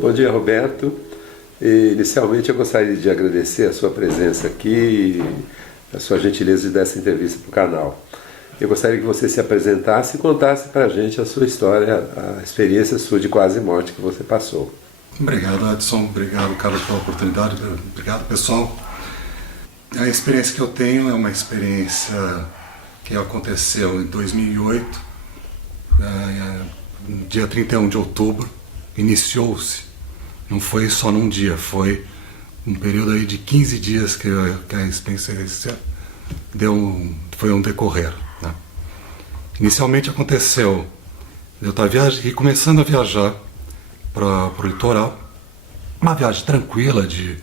Bom dia, Roberto. Inicialmente eu gostaria de agradecer a sua presença aqui, a sua gentileza de dar essa entrevista para o canal. Eu gostaria que você se apresentasse e contasse para a gente a sua história, a experiência sua de quase morte que você passou. Obrigado, Edson. Obrigado, Carlos, pela oportunidade. Obrigado, pessoal. A experiência que eu tenho é uma experiência que aconteceu em 2008, no dia 31 de outubro, iniciou-se. Não foi só num dia, foi um período aí de 15 dias que a experiência foi um decorrer, né? Inicialmente aconteceu, eu estava começando a viajar para o litoral, uma viagem tranquila de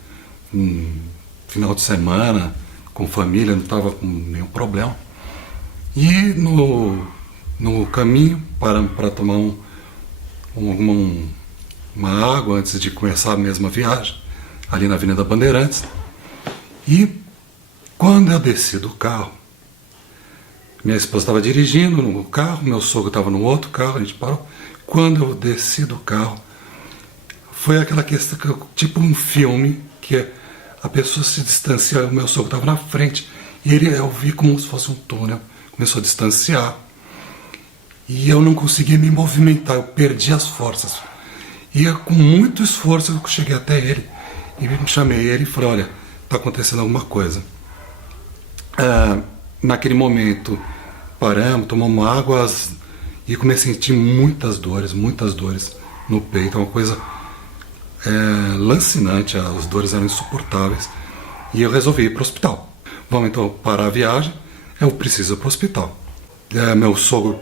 final de semana, com família, não estava com nenhum problema. E no caminho, paramos para tomar uma água antes de começar a mesma viagem, ali na Avenida Bandeirantes. E quando eu desci do carro, minha esposa estava dirigindo no carro, meu sogro estava no outro carro, a gente parou. Quando eu desci do carro, foi aquela questão, tipo um filme, que a pessoa se distancia, o meu sogro estava na frente, e eu vi como se fosse um túnel, começou a distanciar. E eu não conseguia me movimentar, eu perdi as forças. E com muito esforço eu cheguei até ele e me chamei ele e falei: olha, está acontecendo alguma coisa. Naquele momento paramos, tomamos água e comecei a sentir muitas dores no peito, uma coisa lancinante, as dores eram insuportáveis. E eu resolvi ir para o hospital. Vamos então parar a viagem, eu preciso ir para o hospital. Meu sogro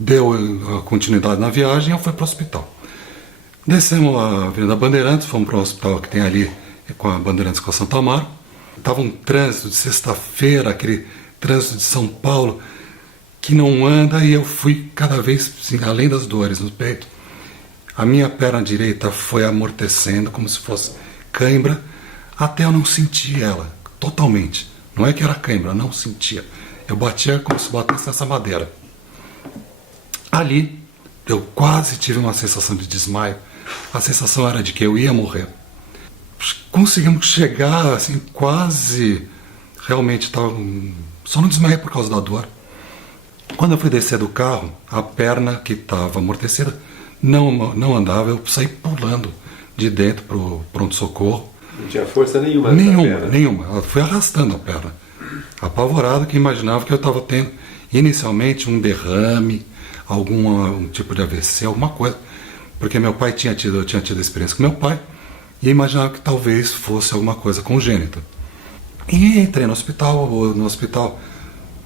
deu a continuidade na viagem e eu fui para o hospital. Descemos a Avenida Bandeirantes, fomos para o hospital que tem ali com a Bandeirantes com a Santo Amaro. Estava um trânsito de sexta-feira, aquele trânsito de São Paulo que não anda, e eu fui cada vez assim, além das dores no peito. A minha perna direita foi amortecendo como se fosse cãibra, até eu não sentir ela totalmente. Não é que era cãibra, eu não sentia. Eu batia como se batesse nessa madeira. Ali eu quase tive uma sensação de desmaio. A sensação era de que eu ia morrer. Conseguimos chegar assim, quase, realmente estava, só não desmaiei por causa da dor. Quando eu fui descer do carro, a perna que estava amortecida não andava, eu saí pulando de dentro para o pronto-socorro. Não tinha força nenhuma? Nenhuma. Ela foi arrastando a perna. Apavorado, que imaginava que eu estava tendo inicialmente um derrame, algum tipo de AVC, alguma coisa, porque eu tinha tido experiência com meu pai e imaginava que talvez fosse alguma coisa congênita. E entrei no hospital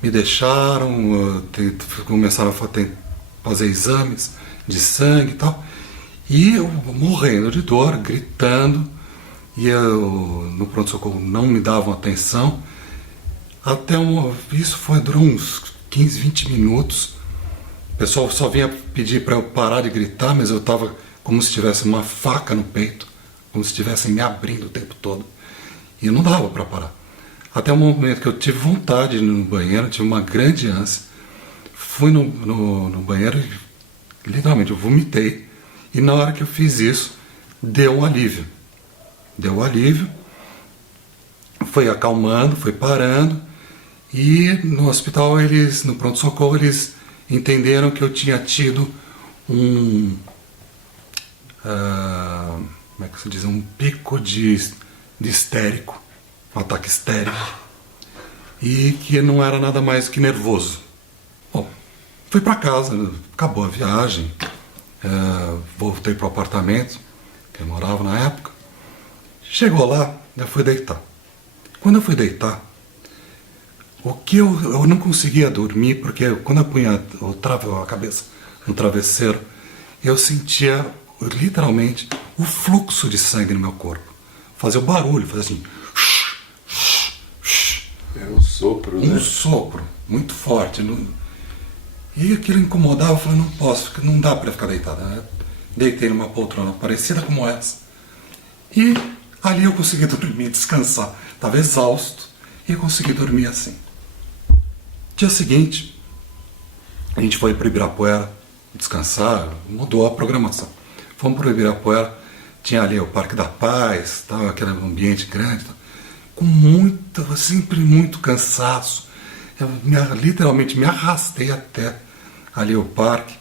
me deixaram, começaram a fazer exames de sangue e tal, e eu morrendo de dor, gritando, e no pronto-socorro não me davam atenção, durou uns 15, 20 minutos. O pessoal só vinha pedir para eu parar de gritar, mas eu estava como se tivesse uma faca no peito, como se estivessem me abrindo o tempo todo. E não dava para parar. Até o momento que eu tive vontade de ir no banheiro, tive uma grande ânsia. Fui no banheiro e literalmente eu vomitei. E na hora que eu fiz isso, deu um alívio. Foi acalmando, foi parando. E no hospital, no pronto-socorro, eles entenderam que eu tinha tido um pico de histérico, um ataque histérico, e que não era nada mais que nervoso. Bom, fui para casa, acabou a viagem, voltei para o apartamento que eu morava na época. Chegou lá, eu fui deitar. Quando eu fui deitar, eu não conseguia dormir, porque quando eu punha a cabeça no travesseiro, eu sentia literalmente o fluxo de sangue no meu corpo. Fazia o barulho, fazia assim. Era um sopro, né? Um sopro muito forte. E aquilo incomodava, eu falei: não posso, não dá para ficar deitado. Eu deitei numa poltrona parecida como essa. E ali eu consegui dormir, descansar. Estava exausto e consegui dormir assim. Dia seguinte, a gente foi para Ibirapuera descansar, mudou a programação. Fomos para o Ibirapuera, tinha ali o Parque da Paz, tal, aquele ambiente grande, tal, com muito, sempre muito cansaço. Eu literalmente me arrastei até ali o parque,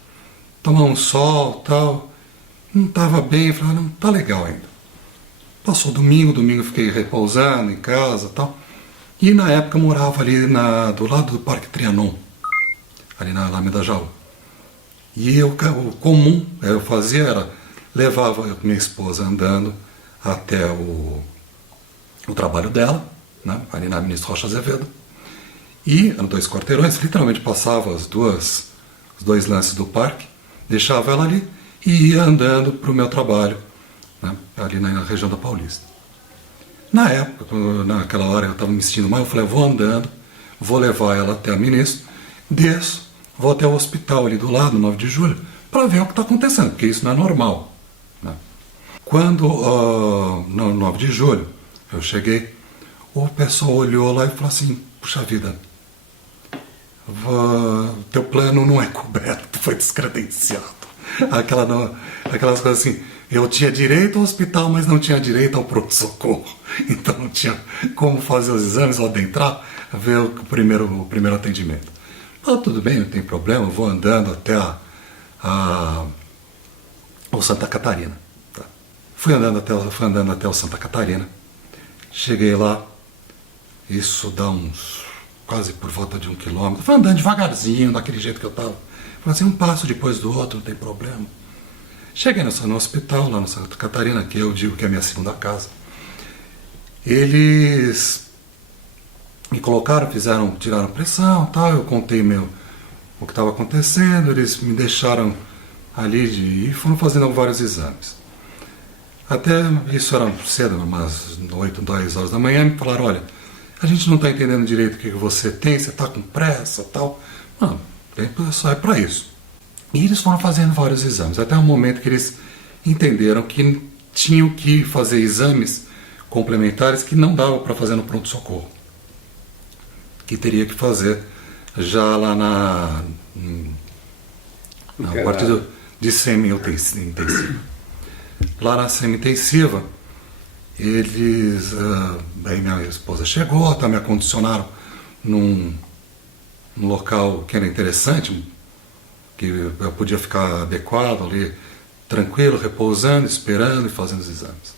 tomar um sol, tal. Não estava bem, falei, não tá legal ainda. Passou domingo eu fiquei repousando em casa, tal. E na época eu morava ali do lado do Parque Trianon, ali na Alameda Jaú. E o comum eu fazia era, levava minha esposa andando até o trabalho dela, né, ali na Ministro Rocha Azevedo. E, eram 2 quarteirões, literalmente passava os dois lances do parque, deixava ela ali e ia andando para o meu trabalho, né, ali na região da Paulista. Na época, naquela hora eu estava me sentindo mal, eu falei, eu vou andando, vou levar ela até a Ministro, desço, vou até o hospital ali do lado, 9 de julho, para ver o que está acontecendo, porque isso não é normal. Né? Quando, no 9 de julho, eu cheguei, o pessoal olhou lá e falou assim, puxa vida, teu plano não é coberto, foi descredenciado. Aquelas coisas assim, eu tinha direito ao hospital, mas não tinha direito ao pronto-socorro. Então não tinha como fazer os exames ou adentrar, ver o primeiro atendimento. Ah, tudo bem, não tem problema, eu vou andando até o Santa Catarina. Tá. Fui andando até o Santa Catarina. Cheguei lá, isso dá quase por volta de 1 quilômetro. Fui andando devagarzinho, daquele jeito que eu estava. Falei assim, um passo depois do outro, não tem problema. Cheguei no hospital, lá no Santa Catarina, que eu digo que é a minha segunda casa. Eles me colocaram, tiraram pressão, tal. Eu contei o que estava acontecendo, eles me deixaram ali e foram fazendo vários exames. Até isso era cedo, umas 8, 10 horas da manhã, me falaram, olha, a gente não está entendendo direito o que você tem, você está com pressa, tal. Não, só é para isso. E eles foram fazendo vários exames, até o momento que eles entenderam que tinham que fazer exames complementares que não dava para fazer no pronto-socorro. Que teria que fazer já lá na parte de semi-intensiva. Lá na semi-intensiva, eles... aí minha esposa chegou, até me acondicionaram num local que era interessante, que eu podia ficar adequado ali, tranquilo, repousando, esperando e fazendo os exames.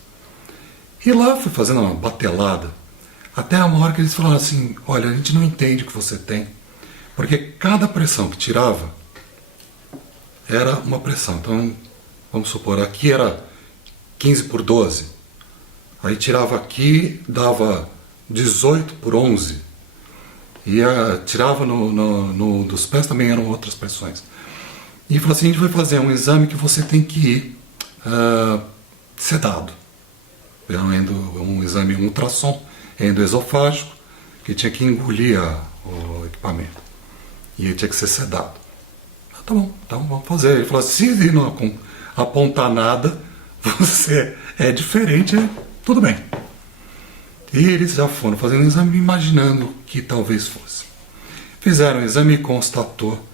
E lá fui fazendo uma batelada, até uma hora que eles falaram assim, olha, a gente não entende o que você tem, porque cada pressão que tirava era uma pressão. Então, vamos supor, aqui era 15 por 12, aí tirava aqui, dava 18 por 11, e tirava dos pés também eram outras pressões. E falou assim, a gente vai fazer um exame que você tem que ir sedado. Era um exame, um ultrassom endoesofágico, que tinha que engolir o equipamento. E ele tinha que ser sedado. Tá bom, então vamos fazer. Ele falou assim, se não apontar nada, você é diferente, tudo bem. E eles já foram fazendo o exame imaginando que talvez fosse. Fizeram o exame e constatou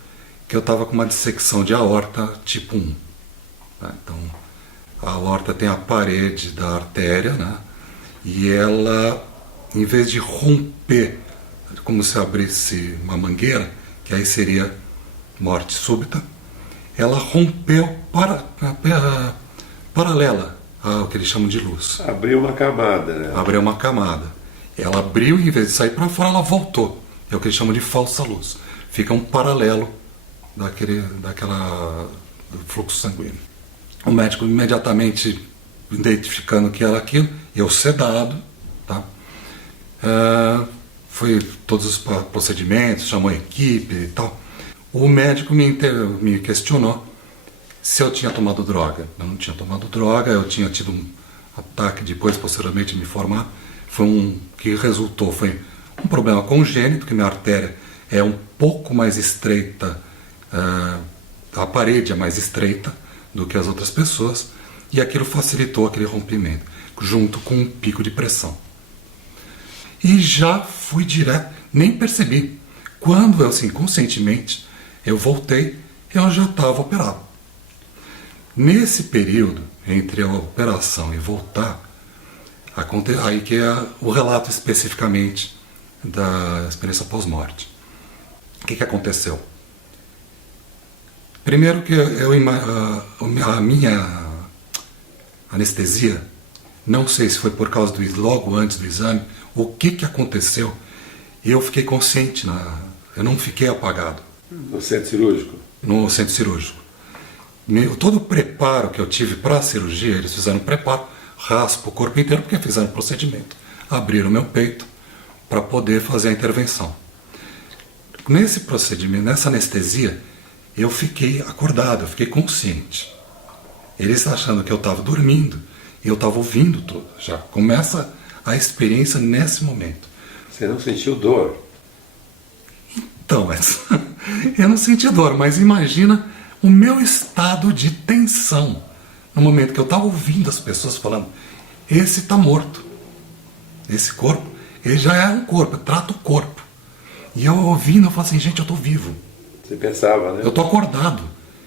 que eu estava com uma dissecção de aorta tipo 1. Tá? Então, a aorta tem a parede da artéria, né? E ela, em vez de romper, como se abrisse uma mangueira, que aí seria morte súbita, ela rompeu paralela ao que eles chamam de luz. Abriu uma camada, né? Abriu uma camada. Ela abriu e, em vez de sair para fora, ela voltou. É o que eles chamam de falsa luz. Fica um paralelo do fluxo sanguíneo. O médico imediatamente identificando que era aquilo, eu sedado, tá? Foi todos os procedimentos, chamou a equipe e tal. O médico me questionou se eu tinha tomado droga. Eu não tinha tomado droga, eu tinha tido um ataque depois, posteriormente, me informar. Foi um problema congênito, que minha artéria é um pouco mais estreita, a parede é mais estreita do que as outras pessoas, e aquilo facilitou aquele rompimento, junto com um pico de pressão. E já fui direto, nem percebi. Quando eu, assim, conscientemente, eu voltei, eu já estava operado. Nesse período, entre a operação e voltar, aí que é o relato especificamente da experiência pós-morte. O que aconteceu? Primeiro que a minha anestesia, não sei se foi por causa logo antes do exame, o que aconteceu, eu fiquei consciente, eu não fiquei apagado. No centro cirúrgico? No centro cirúrgico. Todo o preparo que eu tive para a cirurgia, eles fizeram preparo, raspa o corpo inteiro, porque fizeram o procedimento. Abriram meu peito para poder fazer a intervenção. Nesse procedimento, nessa anestesia, eu fiquei acordado, eu fiquei consciente. Eles achando que eu estava dormindo, e eu estava ouvindo tudo. Já começa a experiência nesse momento. Você não sentiu dor? Então, eu não senti dor, mas imagina o meu estado de tensão no momento que eu estava ouvindo as pessoas falando: esse está morto. Esse corpo, ele já é um corpo, trata o corpo. E eu ouvindo, eu falo assim: gente, eu estou vivo. Você pensava, né? Eu estou acordado.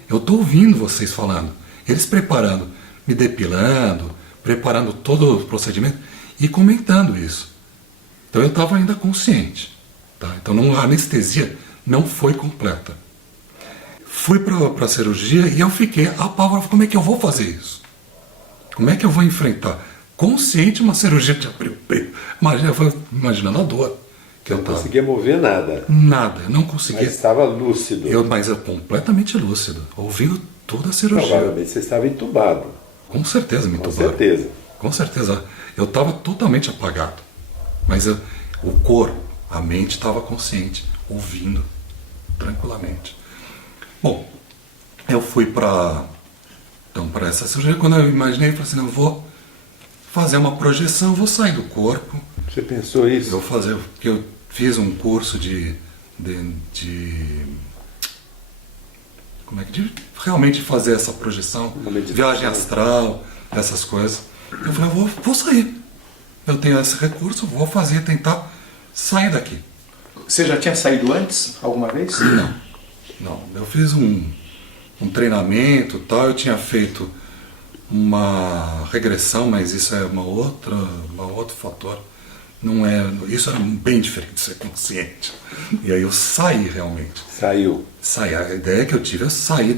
Eu estou ouvindo vocês falando. Eles preparando, me depilando, preparando todo o procedimento e comentando isso. Então eu estava ainda consciente. Tá? Então a anestesia não foi completa. Fui para a cirurgia e eu fiquei apavorado. Como é que eu vou fazer isso? Como é que eu vou enfrentar? Consciente uma cirurgia de abrir o peito. Imaginando a dor. Que eu não conseguia mover nada. Nada, eu não conseguia. Mas estava lúcido. Mas completamente lúcido, ouvindo toda a cirurgia. Provavelmente você estava entubado. Com certeza me entubaram. Com certeza. Com certeza. Eu estava totalmente apagado. Mas o corpo, a mente estava consciente, ouvindo tranquilamente. Bom, eu fui para essa cirurgia. Quando eu imaginei, eu falei assim: não, eu vou fazer uma projeção, vou sair do corpo. Você pensou isso? Eu fazer, porque eu fiz um curso de realmente fazer essa projeção, viagem astral, essas coisas. Eu falei: eu vou sair. Eu tenho esse recurso, vou fazer, tentar sair daqui. Você já tinha saído antes, alguma vez? Não. Eu fiz um treinamento, tal. Eu tinha feito uma regressão, mas isso é um outro fator. Não é, isso era bem diferente de ser consciente. E aí eu saí realmente. Saiu. Saí. A ideia que eu tive é sair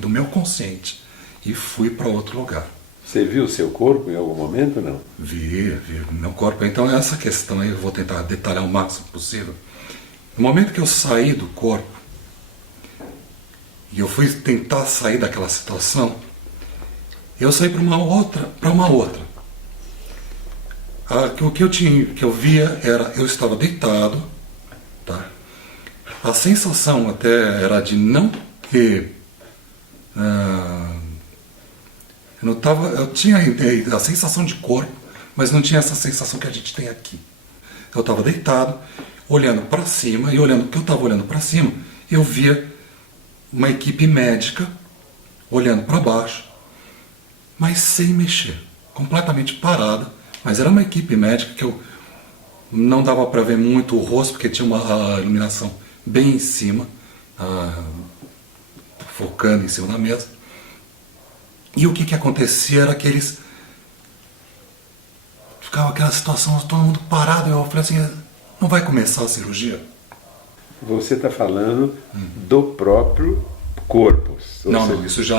do meu consciente e fui para outro lugar. Você viu o seu corpo em algum momento, não? Vi meu corpo. Então essa questão aí eu vou tentar detalhar o máximo possível. No momento que eu saí do corpo e eu fui tentar sair daquela situação, eu saí para uma outra. O que eu via era, eu estava deitado, tá? A sensação até era de não ter... eu tinha a sensação de corpo, mas não tinha essa sensação que a gente tem aqui. Eu estava deitado, olhando para cima, e olhando, que eu estava olhando para cima, eu via uma equipe médica olhando para baixo, mas sem mexer, completamente parada. Mas era uma equipe médica que eu não dava para ver muito o rosto, porque tinha uma iluminação bem em cima, focando em cima da mesa. E o que acontecia era que eles... Ficava aquela situação, todo mundo parado. Eu falei assim: não vai começar a cirurgia? Você está falando do próprio corpo. Não, isso já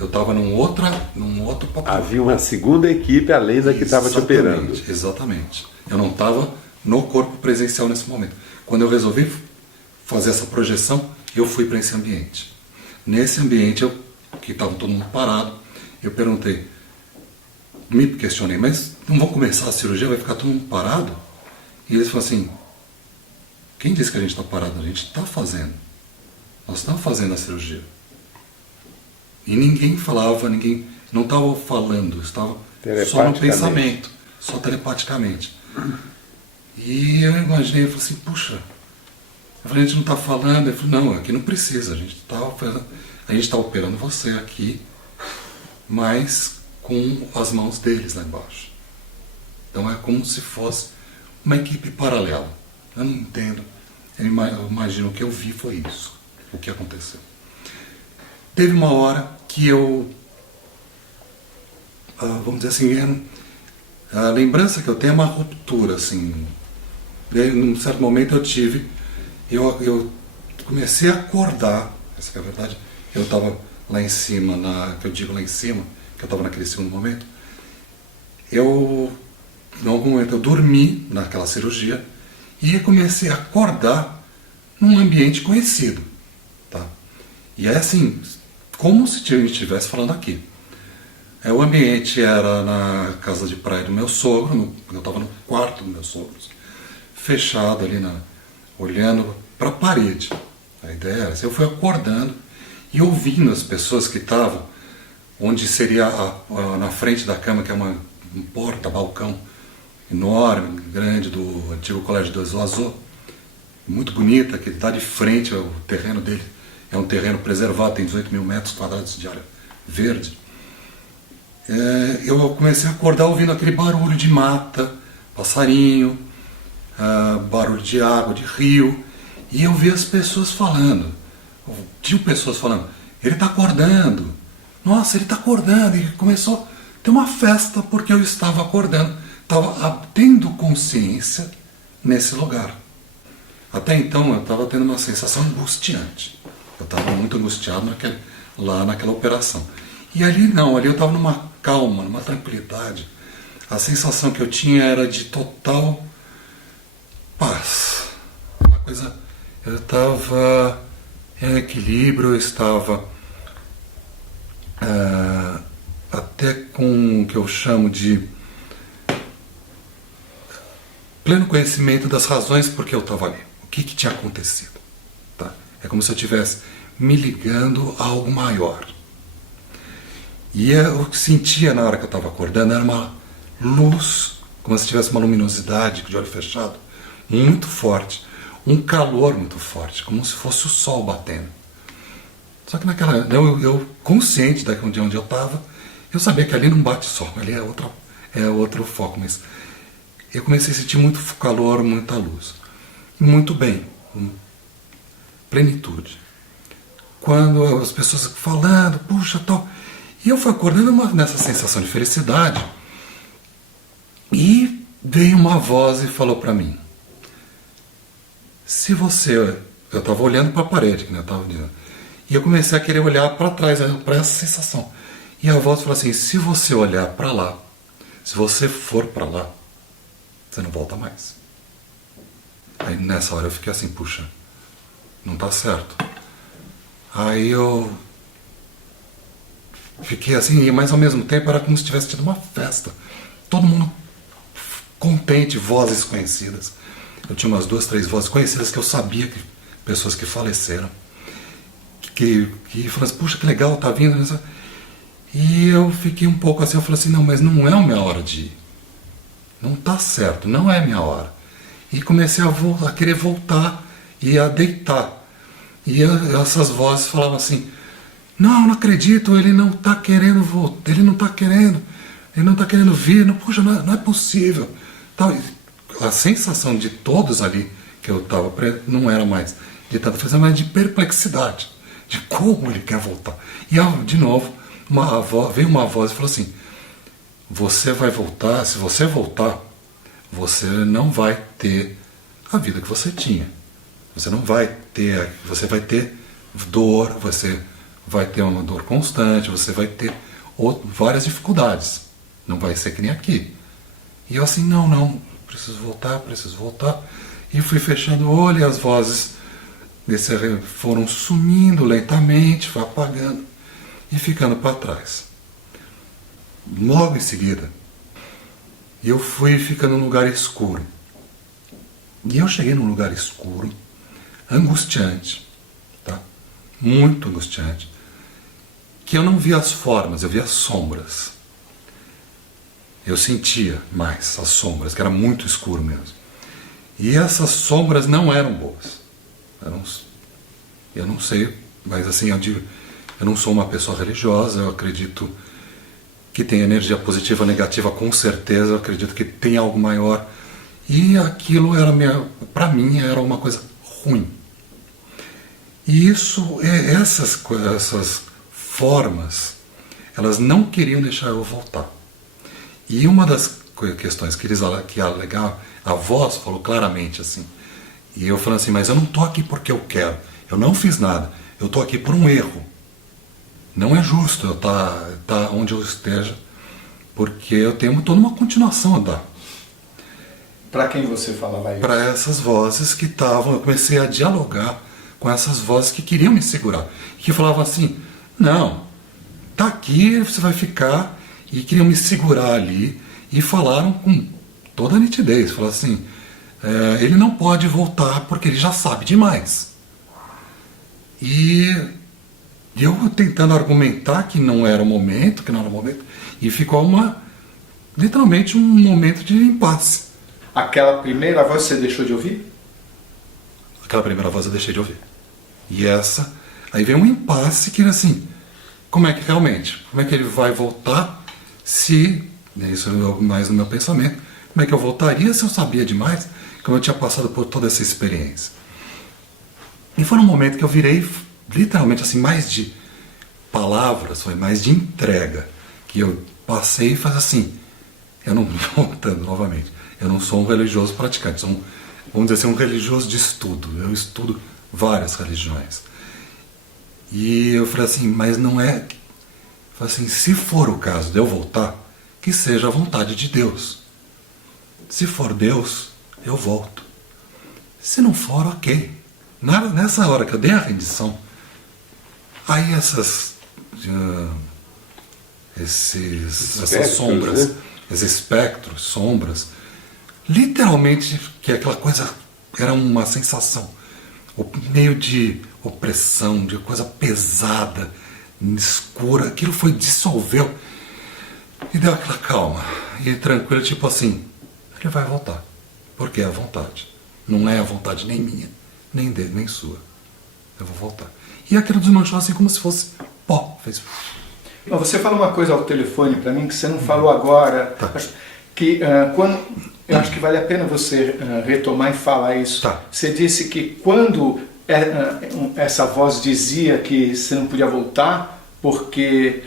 eu estava num outro papel. Havia uma segunda equipe além da que estava te operando. Exatamente. Eu não estava no corpo presencial nesse momento. Quando eu resolvi fazer essa projeção, eu fui para esse ambiente. Nesse ambiente, que estava todo mundo parado, eu perguntei, me questionei: mas não vão começar a cirurgia, vai ficar todo mundo parado? E eles falaram assim: quem disse que a gente está parado? A gente está fazendo. Nós estamos fazendo a cirurgia. E ninguém falava, ninguém não estava falando, estava só no pensamento, só telepaticamente. E eu imaginei, eu falei assim: puxa, a gente não está falando. Eu falei: não, aqui não precisa, a gente está operando você aqui, mas com as mãos deles lá embaixo. Então é como se fosse uma equipe paralela. Eu não entendo, eu imagino, o que eu vi foi isso, o que aconteceu. Teve uma hora que eu vamos dizer assim, a lembrança que eu tenho é uma ruptura, assim. Daí, num certo momento eu comecei a acordar, essa que é a verdade. Eu estava lá em cima, que eu digo lá em cima, que eu estava naquele segundo momento. Em algum momento eu dormi naquela cirurgia e comecei a acordar num ambiente conhecido, tá? E é assim, como se eu estivesse falando aqui. O ambiente era na casa de praia do meu sogro, eu estava no quarto do meu sogro, fechado ali, olhando para a parede. A ideia era, eu fui acordando e ouvindo as pessoas que estavam, onde seria na frente da cama, que é uma porta, balcão enorme, grande, do antigo Colégio do Azul, muito bonita, que está de frente, o terreno dele é um terreno preservado, tem 18 mil metros quadrados de área verde. Eu comecei a acordar ouvindo aquele barulho de mata, passarinho, barulho de água, de rio, e eu vi as pessoas falando. Tinha pessoas falando, ele está acordando, nossa, ele está acordando, e começou a ter uma festa porque eu estava acordando, estava tendo consciência nesse lugar. Até então eu estava tendo uma sensação angustiante, eu estava muito angustiado lá naquela operação. E ali não, ali eu estava numa calma, numa tranquilidade. A sensação que eu tinha era de total paz. Uma coisa, eu estava em equilíbrio, eu estava até com o que eu chamo de pleno conhecimento das razões por que eu estava ali. O que tinha acontecido. Tá? É como se eu estivesse me ligando a algo maior. E eu sentia na hora que eu estava acordando, era uma luz, como se tivesse uma luminosidade de olho fechado, muito forte, um calor muito forte, como se fosse o sol batendo. Só que eu consciente de onde eu estava, eu sabia que ali não bate sol, ali é outro foco, mas eu comecei a sentir muito calor, muita luz. Muito bem, plenitude. Quando as pessoas falando, puxa, tal... E eu fui acordando nessa sensação de felicidade e veio uma voz e falou para mim, se você... Eu estava olhando para a parede, que eu estava dizendo, e eu comecei a querer olhar para trás, para essa sensação. E a voz falou assim, se você olhar para lá, se você for para lá, você não volta mais. Aí nessa hora eu fiquei assim, puxa, não está certo. Aí eu fiquei assim, mas ao mesmo tempo era como se tivesse tido uma festa. Todo mundo contente, vozes conhecidas. Eu tinha umas 2, 3 vozes conhecidas que eu sabia, que pessoas que faleceram. Que falaram assim, puxa, que legal, tá vindo. E eu fiquei um pouco assim, eu falei assim, não, mas não é a minha hora de ir. Não tá certo, não é a minha hora. E comecei a querer voltar e a deitar. E essas vozes falavam assim, não acredito, ele não está querendo voltar, ele não está querendo vir, não, puxa, não é possível. A sensação de todos ali que eu estava não era mais de tanta coisa, mas de perplexidade, de como ele quer voltar. E de novo, veio uma voz e falou assim, você vai voltar, se você voltar, você não vai ter a vida que você tinha. Você vai ter dor, você vai ter uma dor constante, você vai ter várias dificuldades. Não vai ser que nem aqui. E eu assim, não, preciso voltar. E fui fechando o olho e as vozes foram sumindo lentamente, foi apagando e ficando para trás. Logo em seguida, eu fui ficando num lugar escuro. E eu cheguei num lugar escuro, angustiante, tá? Muito angustiante, que eu não via as formas, eu via as sombras. Eu sentia mais as sombras, que era muito escuro mesmo. E essas sombras não eram boas. Eu não sei, mas assim, eu não sou uma pessoa religiosa, eu acredito que tem energia positiva ou negativa, com certeza, eu acredito que tem algo maior. E aquilo para mim era uma coisa ruim. E essas formas, elas não queriam deixar eu voltar. E uma das questões que alegavam, a voz falou claramente assim, e eu falei assim, mas eu não estou aqui porque eu quero, eu não fiz nada, eu estou aqui por um erro. Não é justo eu estar onde eu esteja, porque eu tenho toda uma continuação a dar. Para quem você falava isso? Para essas vozes que estavam, eu comecei a dialogar com essas vozes que queriam me segurar, e que falavam assim, não, tá aqui, você vai ficar, e queriam me segurar ali, e falaram com toda a nitidez, falaram assim, ele não pode voltar porque ele já sabe demais. E eu tentando argumentar que não era o momento, e ficou literalmente um momento de impasse. Aquela primeira voz você deixou de ouvir? Aquela primeira voz eu deixei de ouvir. E essa, aí vem um impasse que assim, como é que ele vai voltar se, isso é mais no meu pensamento, como é que eu voltaria se eu sabia demais, como eu tinha passado por toda essa experiência. E foi num momento que eu virei, literalmente assim, mais de palavras, foi mais de entrega, que eu passei e falei assim, eu não, voltando novamente, eu não sou um religioso praticante, sou vamos dizer assim, um religioso de estudo, eu estudo várias religiões. E eu falei assim, mas não é, falei assim, se for o caso de eu voltar, que seja a vontade de Deus. Se for Deus, eu volto. Se não for, ok. Nessa hora que eu dei a rendição, aí essas sombras, né? esses espectros, sombras, literalmente que aquela coisa era uma sensação meio de opressão, de coisa pesada, escura, aquilo foi dissolveu e deu aquela calma e tranquilo, tipo assim, ele vai voltar, porque é a vontade, não é a vontade nem minha, nem dele, nem sua, eu vou voltar. E aquilo desmanchou assim como se fosse pó, fez. Você falou uma coisa ao telefone para mim que você não falou agora, tá. Que quando eu acho que vale a pena você retomar e falar isso. Tá. Você disse que quando essa voz dizia que você não podia voltar porque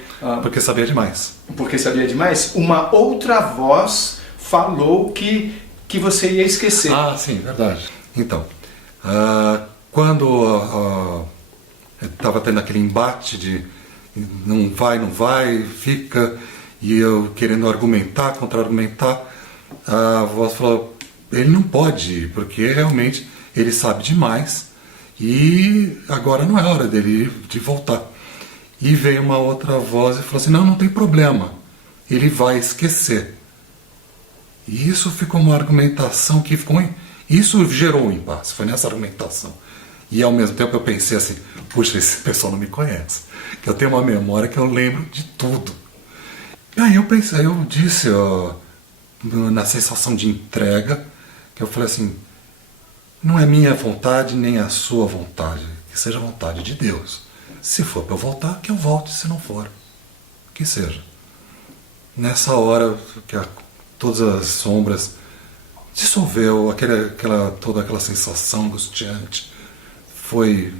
sabia demais. Porque sabia demais, uma outra voz falou que você ia esquecer. Ah, sim, verdade. Então, quando estava tendo aquele embate de não vai, fica, e eu querendo argumentar, contra-argumentar, a voz falou, ele não pode ir, porque realmente ele sabe demais e agora não é hora dele de voltar. E veio uma outra voz e falou assim, não tem problema, ele vai esquecer. E isso ficou uma argumentação que ficou... Isso gerou um impasse, foi nessa argumentação. E ao mesmo tempo eu pensei assim, puxa, esse pessoal não me conhece, que eu tenho uma memória que eu lembro de tudo. E aí eu pensei, eu disse, na sensação de entrega, que eu falei assim, não é minha vontade nem a sua vontade, que seja a vontade de Deus. Se for para eu voltar, que eu volte, se não for, que seja. Nessa hora que todas as sombras dissolveu, toda aquela sensação angustiante, foi,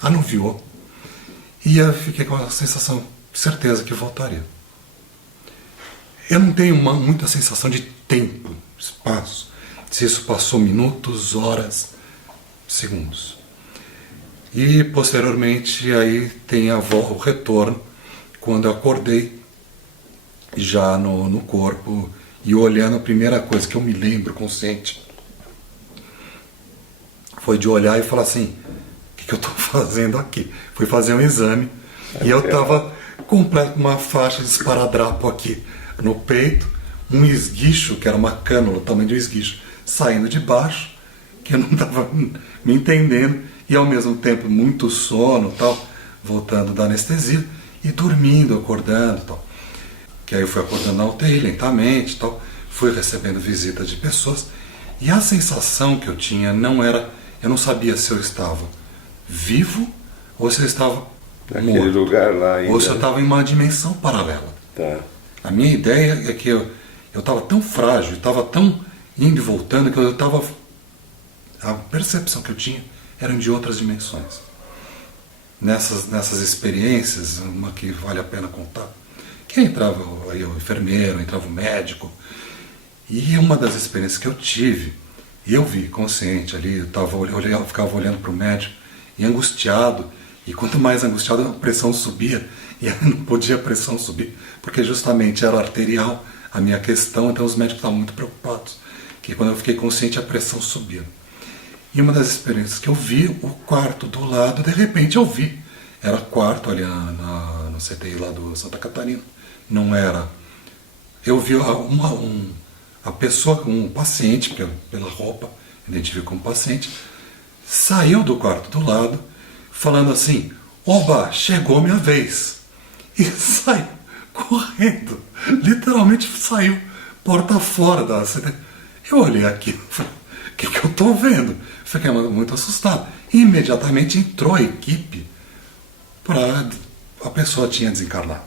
anuviou, e eu fiquei com a sensação, certeza que voltaria. Eu não tenho muita sensação de tempo, espaço, se isso passou minutos, horas, segundos. E posteriormente aí tem o retorno, quando eu acordei já no corpo e olhando, a primeira coisa que eu me lembro consciente foi de olhar e falar assim, o que eu estou fazendo aqui? Fui fazer um exame e eu estava completo com uma faixa de esparadrapo aqui no peito, um esguicho, que era uma cânula, o tamanho de um esguicho, saindo de baixo, que eu não estava me entendendo, e ao mesmo tempo muito sono, tal, voltando da anestesia, e dormindo, acordando, tal. Que aí eu fui acordando na UTI lentamente, tal, fui recebendo visitas de pessoas, e a sensação que eu tinha não era, eu não sabia se eu estava vivo ou se eu estava naquele morto, lugar lá ainda, ou se eu estava em uma dimensão paralela. Tá. A minha ideia é que eu estava tão frágil, estava tão indo e voltando, que eu estava... A percepção que eu tinha eram de outras dimensões. Nessas experiências, uma que vale a pena contar, que entrava aí o enfermeiro, entrava o médico. E uma das experiências que eu tive, e eu vi consciente ali, eu ficava olhando para o médico e angustiado, e quanto mais angustiado a pressão subia, e aí não podia a pressão subir, porque justamente era arterial a minha questão, então os médicos estavam muito preocupados, que quando eu fiquei consciente a pressão subia. E uma das experiências que eu vi, o quarto do lado, de repente eu vi, era quarto ali no CTI lá do Santa Catarina, não era. Eu vi a pessoa, um paciente, pela roupa, identifiquei como paciente, saiu do quarto do lado, falando assim, oba, chegou minha vez. E saiu correndo, literalmente saiu, porta fora da CTI. Eu olhei aqui, falei, o que eu estou vendo? Fiquei muito assustado. E imediatamente entrou a equipe para... A pessoa tinha desencarnado.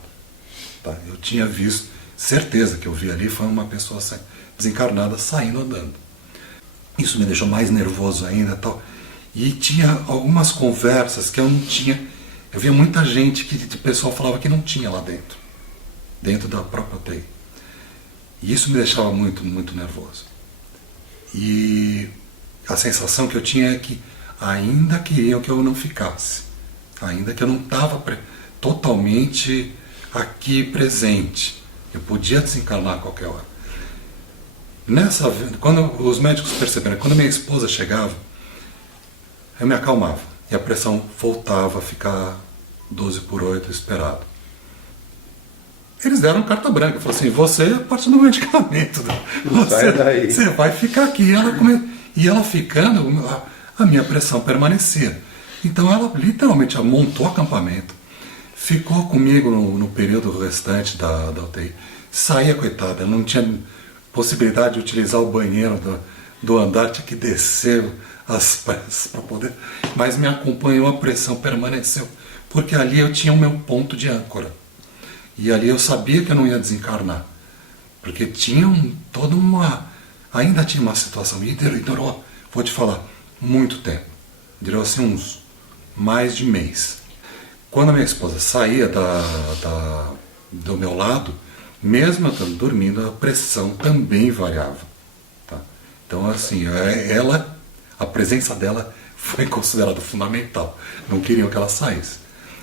Tá? Eu tinha visto, certeza que eu vi ali, foi uma pessoa desencarnada saindo andando. Isso me deixou mais nervoso ainda. Tal. E tinha algumas conversas que eu não tinha. Eu via muita gente que o pessoal falava que não tinha lá dentro da própria UTI. E isso me deixava muito, muito nervoso. E a sensação que eu tinha é que ainda queriam que eu não ficasse, ainda que eu não estava totalmente aqui presente, eu podia desencarnar a qualquer hora. Quando os médicos perceberam, quando minha esposa chegava, eu me acalmava e a pressão voltava a ficar 12/8 esperado. Eles deram carta branca, falaram assim, você é parte do medicamento, você vai ficar aqui. E ela ficando, a minha pressão permanecia. Então ela literalmente montou acampamento, ficou comigo no período restante da UTI, saía, coitada, ela não tinha possibilidade de utilizar o banheiro do andar, tinha que descer as pressas para poder, mas me acompanhou, a pressão permaneceu, porque ali eu tinha o meu ponto de âncora. E ali eu sabia que eu não ia desencarnar, porque tinha ainda tinha uma situação, e durou, vou te falar, muito tempo, durou assim uns mais de mês. Quando a minha esposa saía do meu lado, mesmo eu estando dormindo, a pressão também variava. Tá? Então assim, a presença dela foi considerada fundamental, não queriam que ela saísse.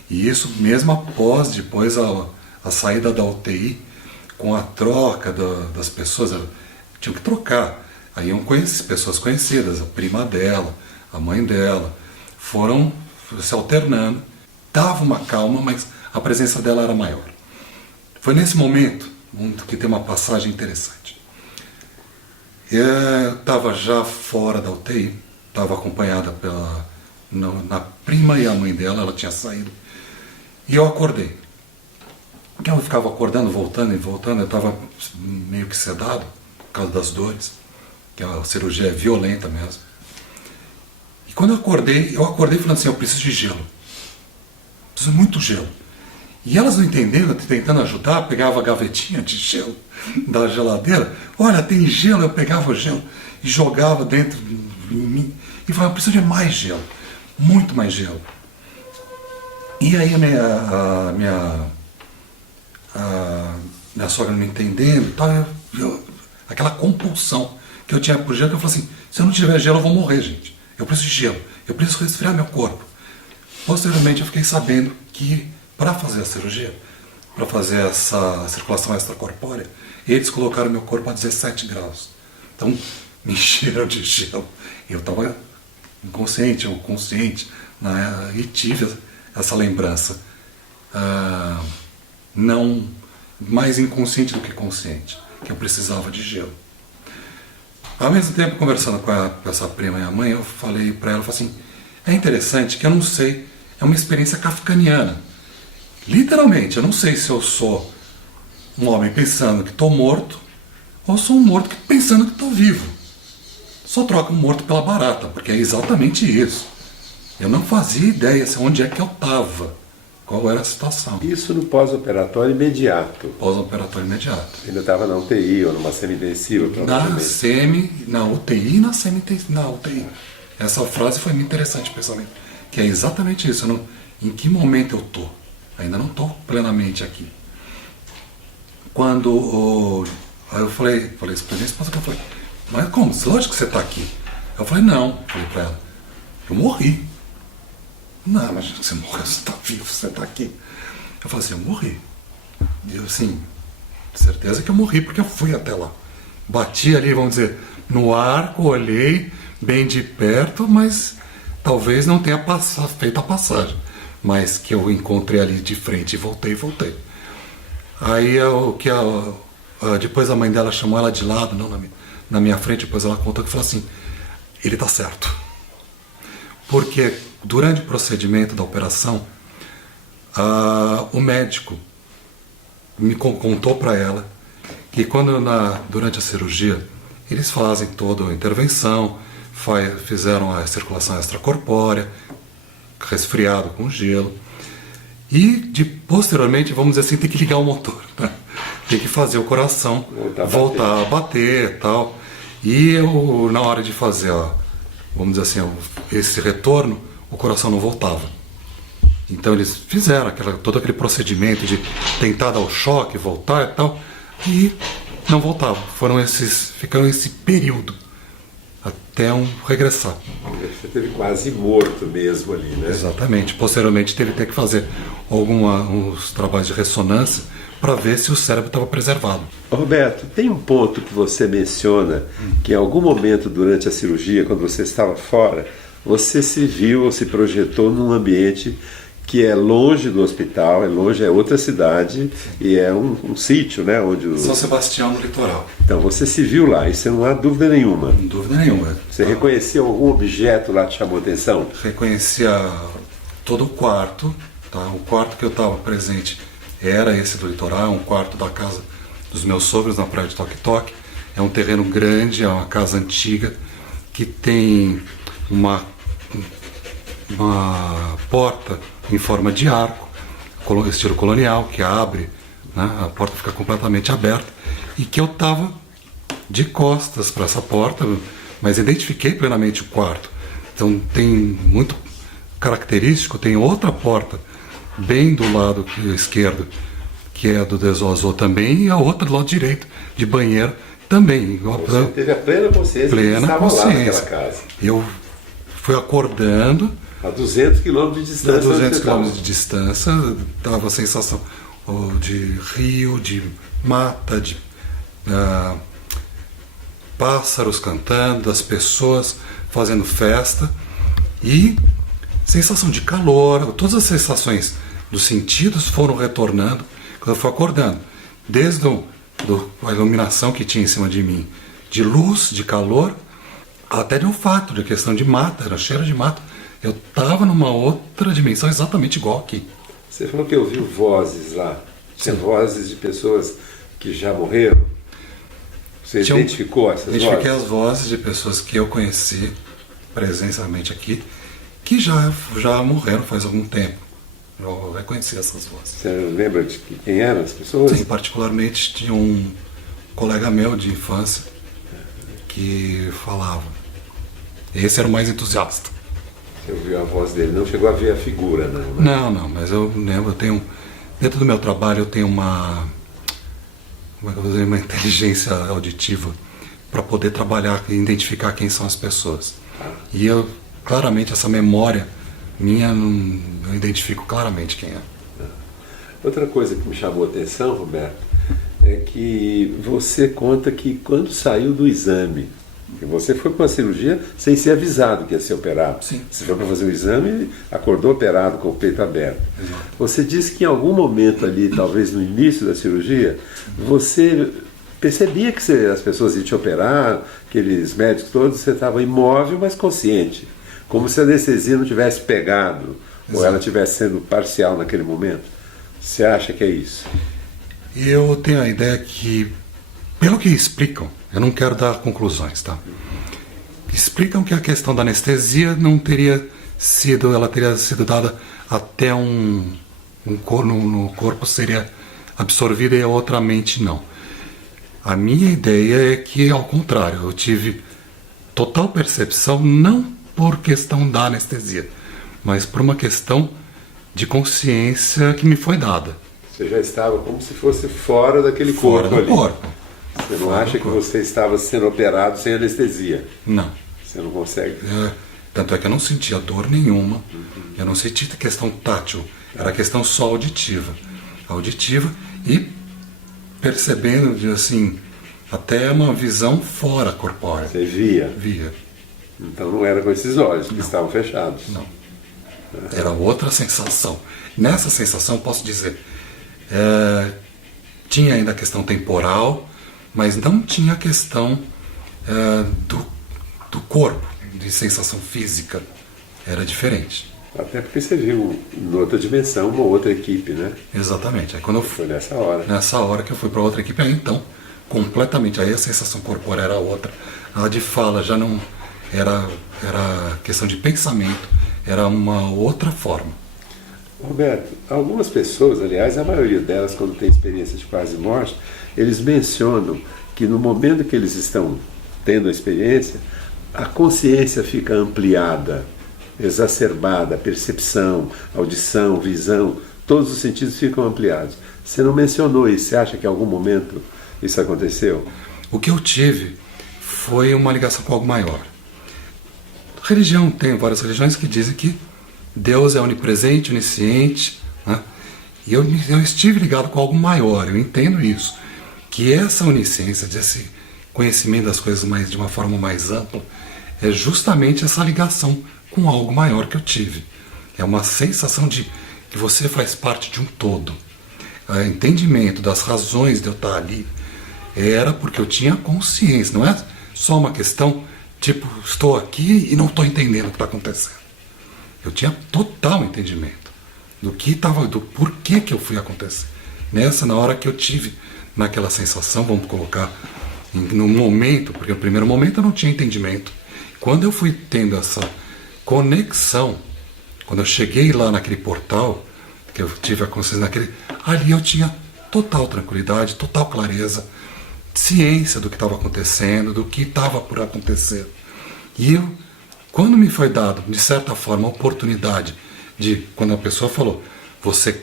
E isso mesmo após, depois a saída da UTI, com a troca das pessoas, tinham que trocar. Aí iam pessoas conhecidas, a prima dela, a mãe dela, foram se alternando. Dava uma calma, mas a presença dela era maior. Foi nesse momento que tem uma passagem interessante. Eu estava já fora da UTI, estava acompanhada na prima e a mãe dela, ela tinha saído. E eu acordei. Porque eu ficava acordando, voltando e voltando, eu estava meio que sedado por causa das dores, que a cirurgia é violenta mesmo. E quando eu acordei falando assim, eu preciso de gelo. Preciso muito gelo. E elas não entendendo, tentando ajudar, pegava a gavetinha de gelo da geladeira. Olha, tem gelo, eu pegava o gelo e jogava dentro de mim. E falava, eu preciso de mais gelo, muito mais gelo. E aí a minha sogra não entendendo, tal, aquela compulsão que eu tinha por gelo, que eu falei assim, se eu não tiver gelo eu vou morrer, gente. Eu preciso de gelo, eu preciso resfriar meu corpo. Posteriormente eu fiquei sabendo que para fazer a cirurgia, para fazer essa circulação extracorpórea, eles colocaram meu corpo a 17 graus. Então me encheram de gelo. Eu estava inconsciente ou consciente, né, e tive essa lembrança. Não mais inconsciente do que consciente, que eu precisava de gelo. Ao mesmo tempo, conversando com essa prima e a mãe, eu falei para ela, assim, é interessante que eu não sei, é uma experiência kafkaniana. Literalmente, eu não sei se eu sou um homem pensando que estou morto, ou sou um morto pensando que estou vivo. Só troco o morto pela barata, porque é exatamente isso. Eu não fazia ideia de onde é que eu estava. Qual era a situação? Isso no pós-operatório imediato. Pós-operatório imediato. Ainda estava na UTI ou numa semi-intensiva, provavelmente. Na UTI e na UTI. Essa frase foi muito interessante, pessoalmente. Que é exatamente isso. Em que momento eu estou? Ainda não estou plenamente aqui. Aí eu falei isso pra minha esposa, eu falei, mas como? Lógico que você tá aqui. Eu falei, não, falei pra ela, eu morri. Não, mas você morreu, você tá vivo, você tá aqui. Eu falei assim, eu morri. E eu assim, certeza que eu morri, porque eu fui até lá. Bati ali, vamos dizer, no arco, olhei bem de perto, mas talvez não tenha feito a passagem. Mas que eu encontrei ali de frente e voltei. Aí depois a mãe dela chamou ela de lado, não na minha frente, depois ela contou que falou assim, ele tá certo. Porque durante o procedimento da operação, o médico me contou para ela que durante a cirurgia eles fazem toda a intervenção, fizeram a circulação extracorpórea, resfriado com gelo, e posteriormente, vamos dizer assim, tem que ligar o motor, né? Tem que fazer o coração voltar a bater e tal. E na hora de fazer, vamos dizer assim, esse retorno, o coração não voltava. Então eles fizeram todo aquele procedimento de tentar dar o choque, voltar e tal, e não voltava. Ficaram esse período até regressar. Você teve quase morto mesmo ali, né? Exatamente. Posteriormente teve que fazer uns trabalhos de ressonância para ver se o cérebro estava preservado. Roberto, tem um ponto que você menciona que em algum momento durante a cirurgia, quando você estava fora, você se viu ou se projetou num ambiente que é longe do hospital, é outra cidade e é um sítio, né? São Sebastião, no litoral. Então você se viu lá, isso não há dúvida nenhuma. Não dúvida nenhuma. Você reconheceu algum objeto lá que te chamou a atenção? Reconhecia todo o quarto, tá? O quarto que eu estava presente era esse do litoral, um quarto da casa dos meus sogros na praia de Toque Toque. É um terreno grande, é uma casa antiga que tem uma porta em forma de arco, estilo colonial, que abre, né? A porta fica completamente aberta, e que eu estava de costas para essa porta, mas identifiquei plenamente o quarto. Então tem muito característico, tem outra porta bem do lado esquerdo, que é do Desoazô também, e a outra do lado direito, de banheiro também. Você teve a plena consciência que estava lá naquela casa. Eu fui acordando. A 200 quilômetros de distância. A 200 quilômetros de distância, dava a sensação de rio, de mata, de pássaros cantando, as pessoas fazendo festa e sensação de calor. Todas as sensações dos sentidos foram retornando quando eu fui acordando. Desde a iluminação que tinha em cima de mim, de luz, de calor, até de olfato, de questão de mata, era cheiro de mata. Eu estava numa outra dimensão exatamente igual aqui. Você falou que ouviu vozes lá. Tinha vozes de pessoas que já morreram? Você identificou essas vozes? Identifiquei as vozes de pessoas que eu conheci presencialmente aqui, que já morreram faz algum tempo. Eu reconheci essas vozes. Você lembra de quem eram as pessoas? Sim, particularmente tinha um colega meu de infância que falava. Esse era o mais entusiasta. Você ouviu a voz dele, não chegou a ver a figura, não, né? Não, mas eu lembro, dentro do meu trabalho eu tenho uma inteligência auditiva para poder trabalhar e identificar quem são as pessoas. E claramente, essa memória minha, eu identifico claramente quem é. Outra coisa que me chamou a atenção, Roberto, é que você conta que quando saiu do exame, que você foi para uma cirurgia sem ser avisado que ia ser operado. Sim. Você foi para fazer o exame e acordou operado com o peito aberto. Exato. Você disse que em algum momento ali, talvez no início da cirurgia, você percebia que as pessoas iam te operar, aqueles médicos todos, você estava imóvel, mas consciente. Como se a anestesia não tivesse pegado, ou ela estivesse sendo parcial naquele momento. Você acha que é isso? Eu tenho a ideia que, pelo que explicam, eu não quero dar conclusões, tá? Explicam que a questão da anestesia ela teria sido dada até no corpo seria absorvida e a outra mente não. A minha ideia é que, ao contrário, eu tive total percepção, não por questão da anestesia, mas por uma questão de consciência que me foi dada. Você já estava como se fosse fora daquele Fora corpo do ali. corpo. Você não Fora acha do que corpo. você estava sendo operado sem anestesia? Não. Você não consegue. Tanto é que eu não sentia dor nenhuma, eu não sentia questão tátil, era questão só auditiva. Auditiva e percebendo, assim, até uma visão fora corpórea. Você via. Via. Então não era com esses olhos que estavam fechados. Não. Era outra sensação. Nessa sensação, posso dizer, tinha ainda a questão temporal, mas não tinha a questão do corpo, de sensação física. Era diferente. Até porque você viu em outra dimensão uma outra equipe, né? Exatamente. Aí quando eu Foi nessa hora. nessa hora que eu fui para outra equipe, aí então, completamente, aí a sensação corporal era outra. A de fala já não era questão de pensamento, era uma outra forma. Roberto, algumas pessoas, aliás, a maioria delas, quando tem experiência de quase morte, eles mencionam que no momento que eles estão tendo a experiência, a consciência fica ampliada, exacerbada, a percepção, audição, visão, todos os sentidos ficam ampliados. Você não mencionou isso, você acha que em algum momento isso aconteceu? O que eu tive foi uma ligação com algo maior. Religião, tem várias religiões que dizem que Deus é onipresente, onisciente, né? E eu estive ligado com algo maior, eu entendo isso, que essa onisciência, esse conhecimento das coisas de uma forma mais ampla, é justamente essa ligação com algo maior que eu tive. É uma sensação de que você faz parte de um todo. O entendimento das razões de eu estar ali era porque eu tinha consciência, não é só uma questão tipo, estou aqui e não estou entendendo o que está acontecendo. Eu tinha total entendimento do porquê que eu fui acontecer. Na hora que eu tive naquela sensação, vamos colocar no momento, porque no primeiro momento eu não tinha entendimento. Quando eu fui tendo essa conexão, quando eu cheguei lá naquele portal, que eu tive a consciência ali eu tinha total tranquilidade, total clareza, ciência do que estava acontecendo, do que estava por acontecer. E eu, quando me foi dado, de certa forma, a oportunidade de, quando a pessoa falou, você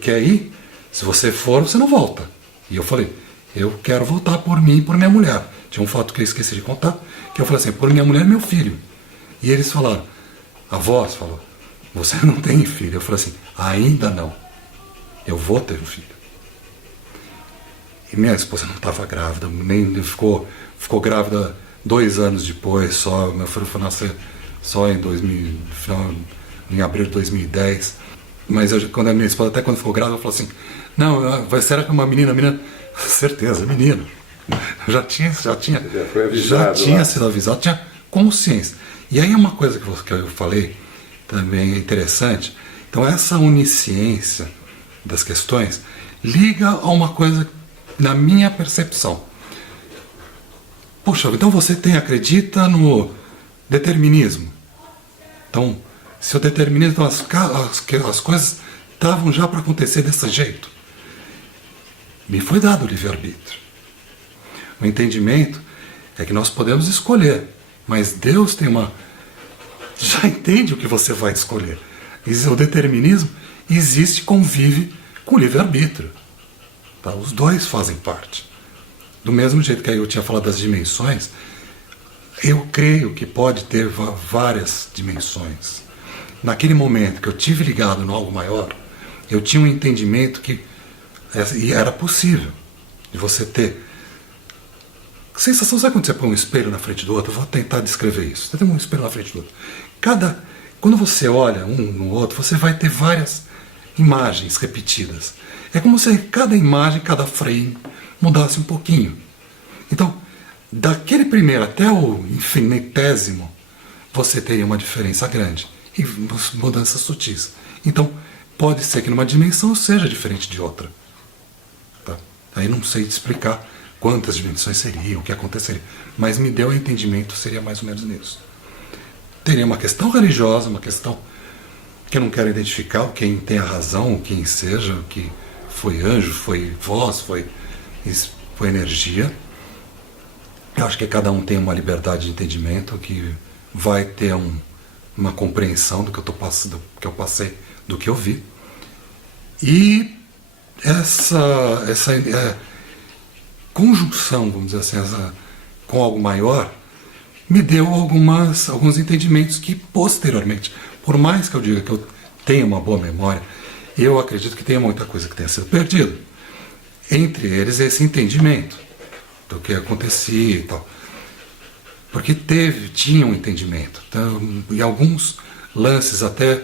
quer ir? Se você for, você não volta. E eu falei, eu quero voltar por mim e por minha mulher. Tinha um fato que eu esqueci de contar, que eu falei assim, por minha mulher e meu filho. E eles falaram, a voz falou, você não tem filho. Eu falei assim, ainda não. Eu vou ter um filho. E minha esposa não estava grávida, nem ficou grávida 2 anos depois, só. Meu filho foi nascer só em abril de 2010. Mas quando a minha esposa, até quando ficou grávida, ela falou assim, não, será que é uma menina? Menina, certeza, menino. Já tinha sido avisado, tinha consciência. E aí uma coisa que eu falei também é interessante. Então essa onisciência das questões liga a uma coisa na minha percepção. Puxa, então você acredita no determinismo. Então, se o determinismo, as coisas estavam já para acontecer desse jeito. Me foi dado o livre-arbítrio. O entendimento é que nós podemos escolher, mas Deus já entende o que você vai escolher. O determinismo existe, convive com o livre-arbítrio. Tá? Os dois fazem parte. Do mesmo jeito que eu tinha falado das dimensões, eu creio que pode ter várias dimensões. Naquele momento que eu tive ligado no algo maior, eu tinha um entendimento que era possível de você ter. Sensação, sabe quando você põe um espelho na frente do outro? Eu vou tentar descrever isso. Você tem um espelho na frente do outro. Quando você olha um no outro, você vai ter várias imagens repetidas. É como se cada imagem, cada frame mudasse um pouquinho. Então, daquele primeiro até o infinitésimo, você teria uma diferença grande e mudanças sutis. Então, pode ser que numa dimensão seja diferente de outra. Tá? Aí não sei explicar quantas dimensões seriam, o que aconteceria, mas me deu o entendimento, seria mais ou menos nisso. Teria uma questão religiosa, uma questão que eu não quero identificar, quem tem a razão, quem seja, que foi anjo, foi voz, foi energia. Eu acho que cada um tem uma liberdade de entendimento, que vai ter uma compreensão do que eu passei, do que eu vi. E essa conjunção, vamos dizer assim, com algo maior, me deu alguns entendimentos que posteriormente, por mais que eu diga que eu tenha uma boa memória, eu acredito que tenha muita coisa que tenha sido perdida. Entre eles esse entendimento do que acontecia e tal. Porque tinha um entendimento. Então, e alguns lances até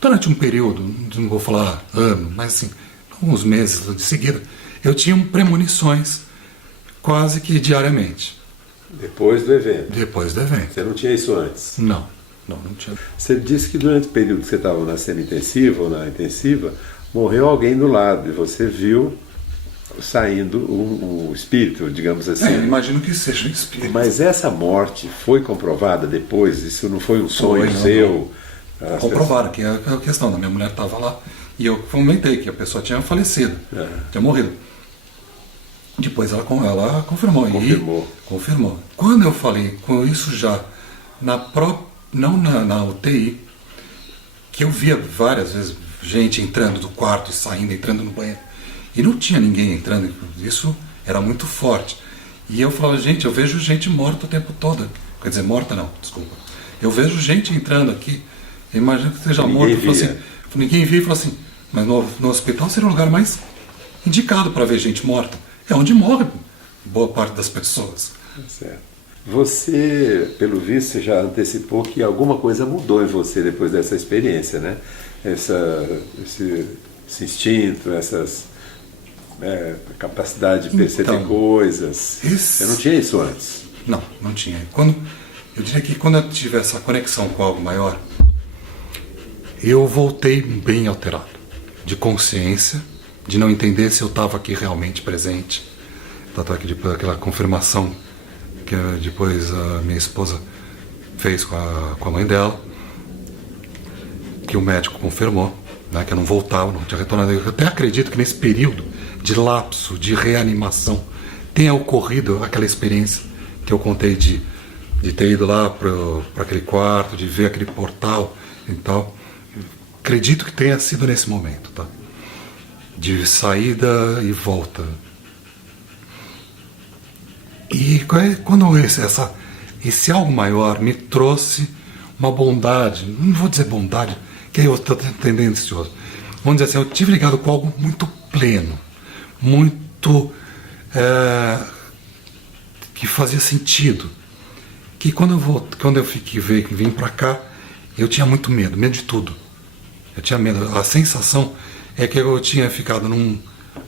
durante um período, não vou falar ano, mas assim, alguns meses de seguida, eu tinha premonições quase que diariamente. Depois do evento? Depois do evento. Você não tinha isso antes? Não tinha. Você disse que durante o período que você estava na semi-intensiva ou na intensiva, morreu alguém do lado e você viu saindo um espírito, digamos assim. Eu imagino que seja um espírito. Mas essa morte foi comprovada depois? Isso não foi um sonho seu? Comprovaram que a questão da minha mulher estava lá e eu comentei que a pessoa tinha falecido, tinha morrido. Depois ela confirmou. Confirmou. Quando eu falei com isso já não na UTI, que eu via várias vezes gente entrando do quarto e saindo, entrando no banheiro, e não tinha ninguém entrando, isso era muito forte. E eu falava, gente, eu vejo gente morta o tempo todo. Quer dizer, morta não, desculpa. Eu vejo gente entrando aqui, eu imagino que esteja morto. Ninguém via e falou assim, mas no hospital seria o lugar mais indicado para ver gente morta. É onde morre boa parte das pessoas. Certo. Você, pelo visto, você já antecipou que alguma coisa mudou em você depois dessa experiência, né? Esse instinto, essas capacidade de perceber coisas. Você não tinha isso antes? Não tinha. Eu diria que quando eu tive essa conexão com algo maior, eu voltei bem alterado, de consciência, de não entender se eu estava aqui realmente presente. Tanto é que depois aquela confirmação que depois a minha esposa fez com a mãe dela, que o médico confirmou, né, que eu não voltava, não tinha retornado. Eu até acredito que nesse período de lapso, de reanimação, tenha ocorrido aquela experiência que eu contei de ter ido lá para aquele quarto, de ver aquele portal e tal. Acredito que tenha sido nesse momento, tá? De saída e volta. E quando esse algo maior me trouxe uma bondade, não vou dizer bondade, que eu estou tendencioso. Vamos dizer assim, eu tive ligado com algo muito pleno, muito que fazia sentido. Que quando eu vim para cá, eu tinha muito medo de tudo. Eu tinha medo. A sensação é que eu tinha ficado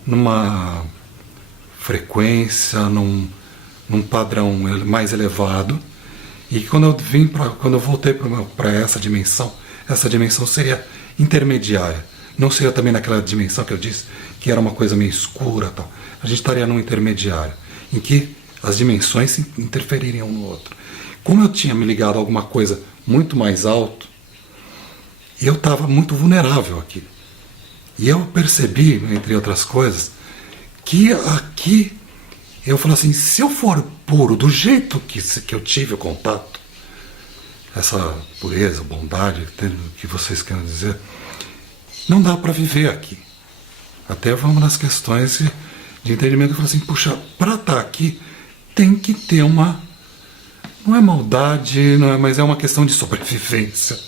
numa frequência, num padrão mais elevado, e quando eu voltei para essa dimensão seria intermediária. Não seria também naquela dimensão que eu disse, que era uma coisa meio escura, tal. A gente estaria num intermediário, em que as dimensões se interfeririam um no outro. Como eu tinha me ligado a alguma coisa muito mais alto, eu estava muito vulnerável aqui. E eu percebi, entre outras coisas, que aqui eu falei assim, se eu for puro do jeito que eu tive o contato, essa pureza, bondade que vocês querem dizer, não dá para viver aqui. Até vamos nas questões de entendimento. Eu falei assim, puxa, para estar aqui tem que ter não é maldade, mas é uma questão de sobrevivência,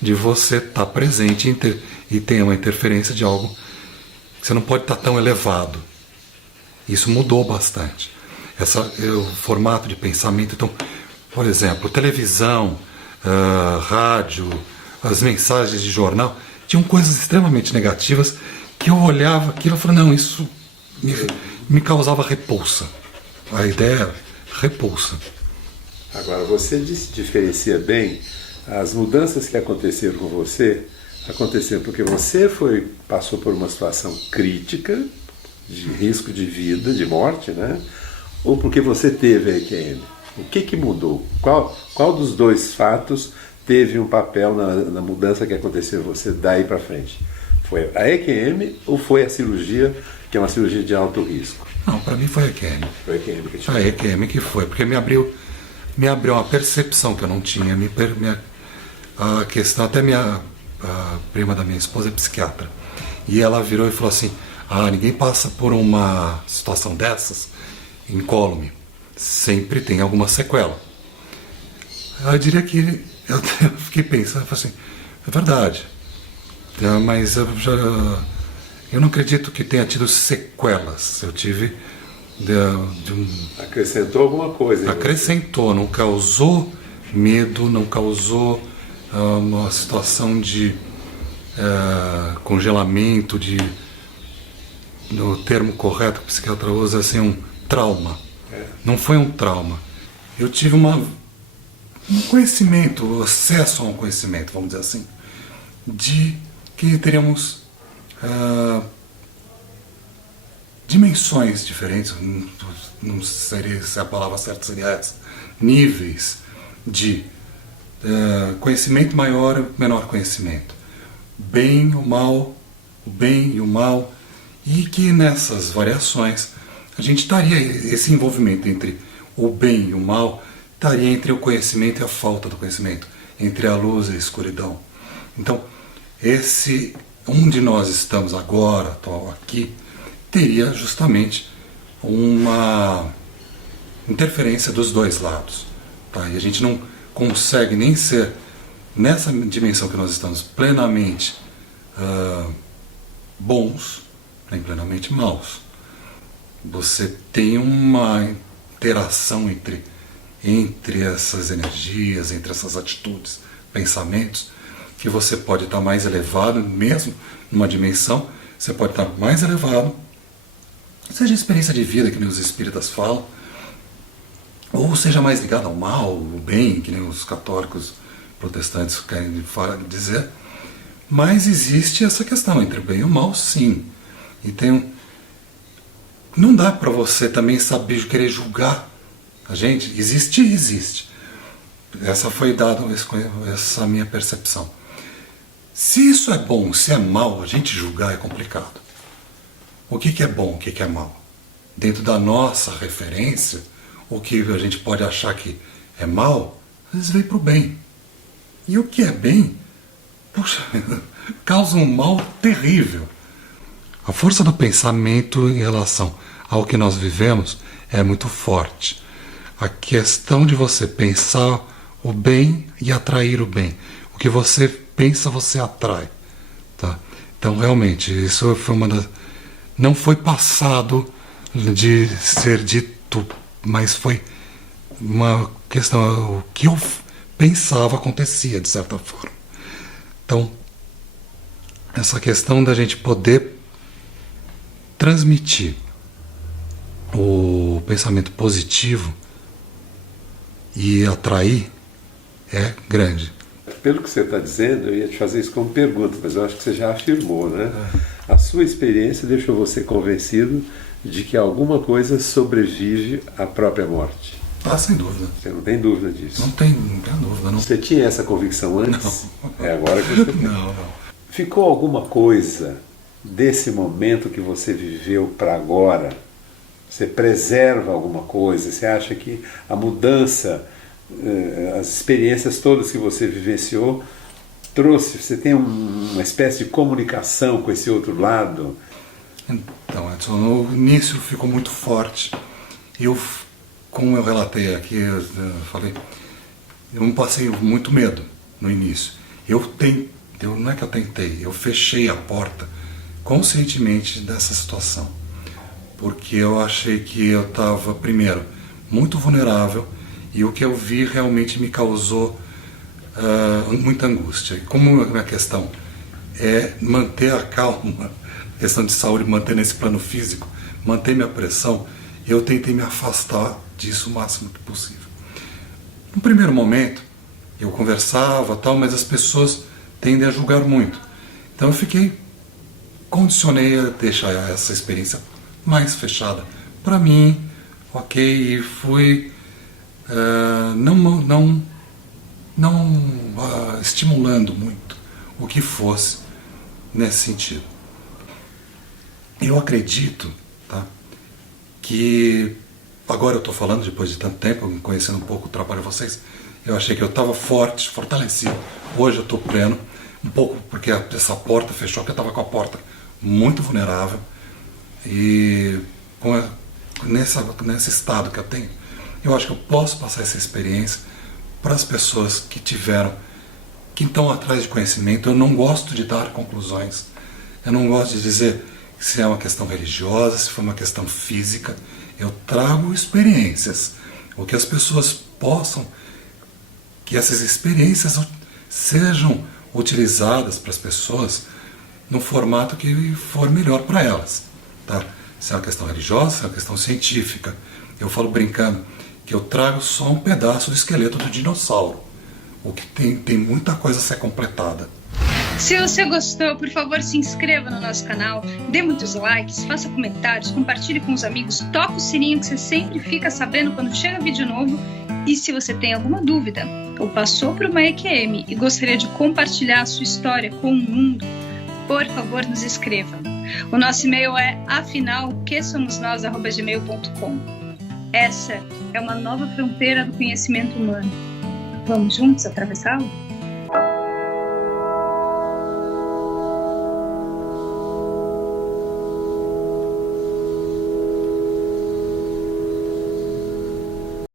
de você estar presente e ter uma interferência de algo que você não pode estar tão elevado. Isso mudou bastante. O formato de pensamento. Então, por exemplo, televisão, rádio, as mensagens de jornal, tinham coisas extremamente negativas que eu olhava aquilo e falava, não, isso me causava repulsa. A ideia era repulsa. Agora, você diferencia bem as mudanças que aconteceram com você, aconteceram porque você passou por uma situação crítica, de risco de vida, de morte, né? Ou porque você teve a EQM? O que mudou? Qual dos dois fatos teve um papel na mudança que aconteceu em você daí para frente? Foi a EQM ou foi a cirurgia, que é uma cirurgia de alto risco? Não, para mim foi a EQM. Foi a EQM que A EQM que foi, porque me abriu uma percepção que eu não tinha. A questão, até a prima da minha esposa é psiquiatra. E ela virou e falou assim: ah, ninguém passa por uma situação dessas incólume. Sempre tem alguma sequela. Eu diria que eu fiquei pensando, falei assim, é verdade, mas eu não acredito que tenha tido sequelas. Eu tive Acrescentou alguma coisa? Acrescentou, não causou medo, não causou uma situação de congelamento, no termo correto que o psiquiatra usa, assim, um trauma. Não foi um trauma. Eu tive um conhecimento, acesso a um conhecimento, vamos dizer assim, de que teríamos dimensões diferentes, não seria se a palavra certa seria essa, níveis de conhecimento maior e menor conhecimento, bem, o mal, o bem e o mal, e que nessas variações a gente estaria, esse envolvimento entre o bem e o mal estaria entre o conhecimento e a falta do conhecimento, entre a luz e a escuridão. Então, onde nós estamos agora, atual aqui, teria justamente uma interferência dos dois lados. Tá? E a gente não consegue nem ser, nessa dimensão que nós estamos, plenamente bons, nem plenamente maus. Você tem uma interação entre essas energias, entre essas atitudes, pensamentos, que você pode estar mais elevado, mesmo numa dimensão, você pode estar mais elevado, seja a experiência de vida, que nem os espíritas falam, ou seja mais ligado ao mal, ao bem, que nem os católicos protestantes querem dizer, mas existe essa questão entre o bem e o mal, sim. E não dá para você também saber, querer julgar a gente. Existe. Essa foi dada essa minha percepção. Se isso é bom, se é mal, a gente julgar é complicado. O que é bom, o que é mal? Dentro da nossa referência, o que a gente pode achar que é mal, às vezes veio para o bem. E o que é bem, puxa, causa um mal terrível. A força do pensamento em relação ao que nós vivemos é muito forte. A questão de você pensar o bem e atrair o bem. O que você pensa, você atrai. Tá? Então, realmente, isso foi não foi passado de ser dito, mas foi uma questão, o que eu pensava acontecia, de certa forma. Então, essa questão da gente poder transmitir o pensamento positivo e atrair é grande. Pelo que você está dizendo, eu ia te fazer isso como pergunta, mas eu acho que você já afirmou, né? A sua experiência deixou você convencido de que alguma coisa sobrevive à própria morte. Ah, sem dúvida. Você não tem dúvida disso? Não tem dúvida, não. Você tinha essa convicção antes? Não. É agora que você tem. Não. Ficou alguma coisa desse momento que você viveu para agora? Você preserva alguma coisa? Você acha que a mudança, as experiências todas que você vivenciou, você tem uma espécie de comunicação com esse outro lado? Então, Edson, no início ficou muito forte. Como eu relatei aqui, eu falei, eu não passei muito medo no início. Não é que eu tentei, eu fechei a porta conscientemente dessa situação. Porque eu achei que eu estava, primeiro, muito vulnerável, e o que eu vi realmente me causou muita angústia. E como a minha questão é manter a calma, questão de saúde, manter nesse plano físico, manter minha pressão, eu tentei me afastar disso o máximo que possível. No primeiro momento, eu conversava, mas as pessoas tendem a julgar muito. Então eu condicionei a deixar essa experiência mais fechada para mim, ok, e fui não estimulando muito o que fosse nesse sentido. Eu acredito, tá, que agora eu estou falando, depois de tanto tempo, conhecendo um pouco o trabalho de vocês, eu achei que eu estava forte, fortalecido. Hoje eu estou pleno, um pouco porque essa porta fechou, que eu estava com a porta muito vulnerável e nesse estado que eu tenho, eu acho que eu posso passar essa experiência para as pessoas que estão atrás de conhecimento. Eu não gosto de dar conclusões, eu não gosto de dizer se é uma questão religiosa, se foi uma questão física. Eu trago experiências, o que as pessoas possam, que essas experiências sejam utilizadas para as pessoas no formato que for melhor para elas, tá? Se é uma questão religiosa, se é uma questão científica. Eu falo brincando que eu trago só um pedaço do esqueleto do dinossauro, o que tem muita coisa a ser completada. Se você gostou, por favor, se inscreva no nosso canal, dê muitos likes, faça comentários, compartilhe com os amigos, toca o sininho que você sempre fica sabendo quando chega vídeo novo. E se você tem alguma dúvida ou passou por uma EQM e gostaria de compartilhar a sua história com o mundo, por favor, nos escreva. O nosso e-mail é afinal-que-somos-nós@gmail.com. Essa é uma nova fronteira do conhecimento humano. Vamos juntos atravessá-la?